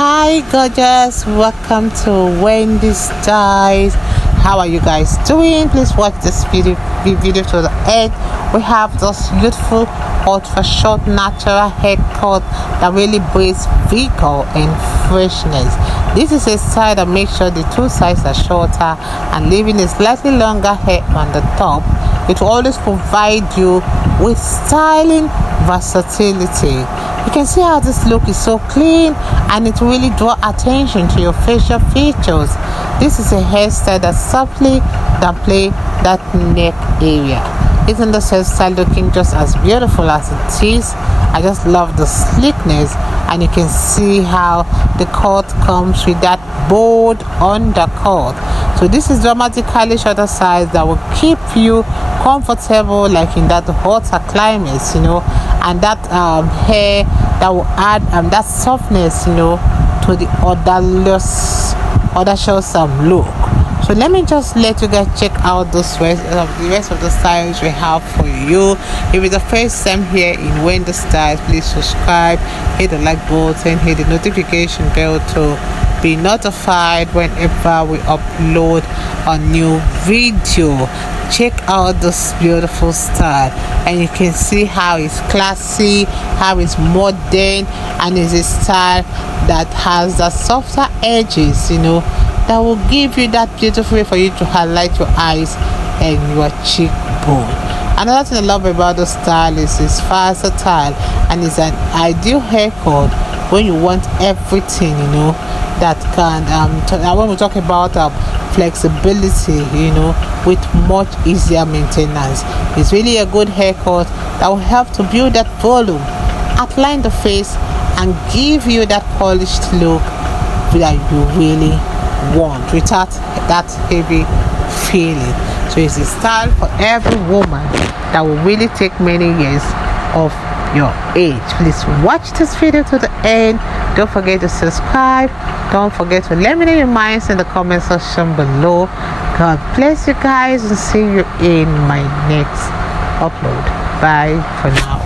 Hi gorgeous, welcome to Wendy Styles. How are you guys doing? Please watch this video to the end. We have this beautiful ultra short natural haircut that really breathes vigor and freshness. This is a style that makes sure the two sides are shorter and leaving a slightly longer hair on the top. It will always provide you with styling versatility. You can see how this look is so clean and it really draw attention to your facial features. This is a hairstyle that softly downplay that neck area. Isn't this hairstyle looking just as beautiful as it is? I just love the sleekness, and you can see how the cut comes with that bold undercut. So this is dramatically shorter size that will keep you comfortable like in that hotter climates, and that hair that will add that softness, to the audacious look. So let me just let you guys check out the rest of the styles we have for you. If it's the first time here in Wendy Styles, please subscribe, hit the like button, hit the notification bell to be notified whenever we upload a new video. Check out this beautiful style, and you can see how it's classy, how it's modern, and it's a style that has the softer edges, that will give you that beautiful way for you to highlight your eyes and your cheekbone. Another thing I love about the style is it's versatile, and it's an ideal haircut when you want everything, that can when we talk about flexibility, with much easier maintenance. It's really a good haircut that will help to build that volume, outline the face, and give you that polished look that you really want without that heavy feeling. So it's a style for every woman that will really take many years of your age. Please watch this video to the end. Don't forget to subscribe. Don't forget to let me know your minds in the comment section below. God bless you guys, and see you in my next upload. Bye for now.